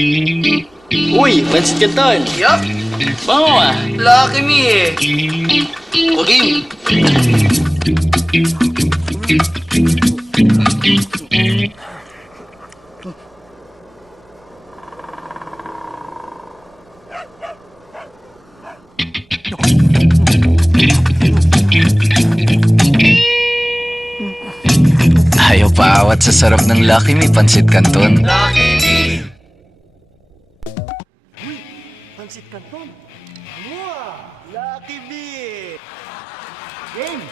Uy, pansit canton. Yup, Bango ah. Lucky me eh. O game. Ayaw paawat sa sarap ng Lucky Me Pansit Canton. Lucky me. Pansit Canton. Mua! Lucky me! Game!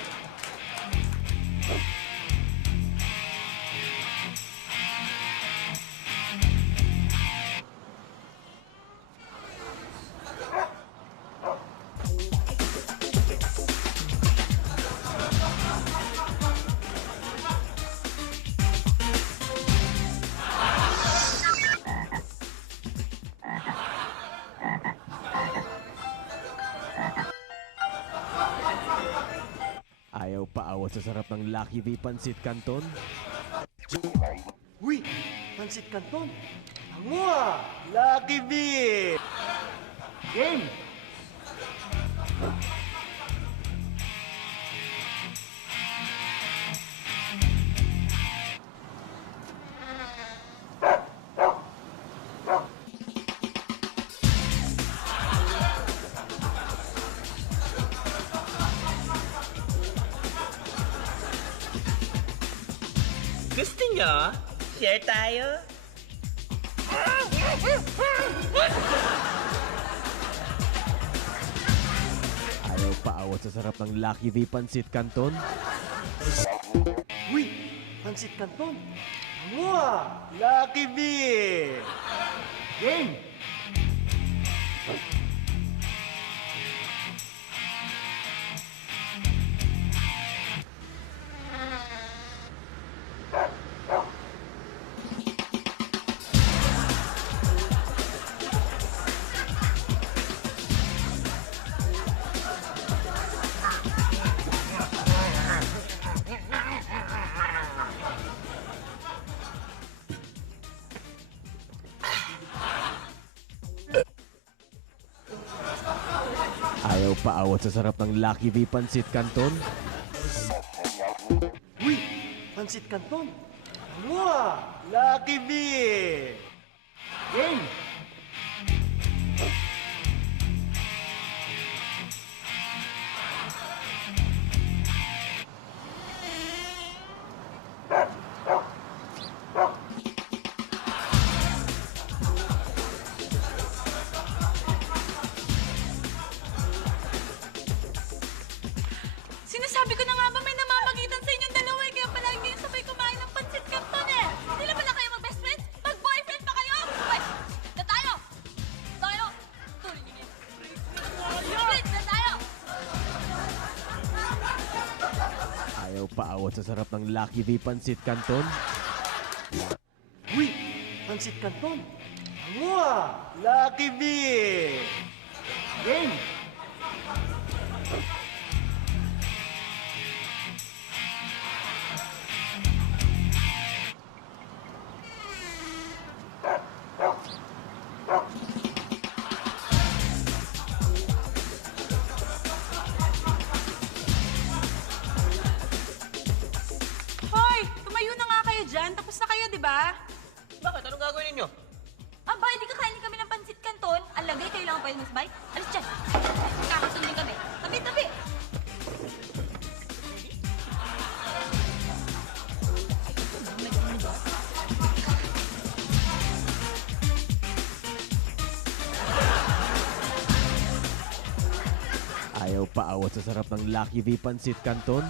Ayaw paawat sa sarap ng Lucky V Pansit Canton. Uy! Pansit Canton! Mua! Lucky V! Game! Gusto nyo? Share tayo? Ayaw paawat sa sarap ng Lucky V Pansit Canton. Uy! Pansit Canton! Mua! Lucky V! Game! Ayaw paawat sa sarap ng Lucky V Pansit Canton. Uy! Pansit Canton! Mua! Lucky V! Game! Sinasabi ko na nga ba may namamagitan sa inyong dalawa eh, kaya palagi kayong sabay kumain ng pansit canton eh. Hindi na pala kayo mag-best friends? Mag-boyfriend pa kayo? Ay, na tayo! Tayo! Tuloy niyo yun. Friends na tayo! Ayaw paawat sa sarap ng Lucky V Pansit Canton. Uy! Pansit Canton! Mua! Lucky V! Game! Hoy! Tumayo na nga kayo dyan. Tapos na kayo, di ba? Bakit? Anong gagawin ninyo? Aba, hindi kakainin kami ng pansit canton. Ang lagay, kailangan pa yung masbay. Alis dyan. Kakasundin kami. Tabi, tabi. Ayaw paawat sa sarap ng Lucky V Pansit Canton.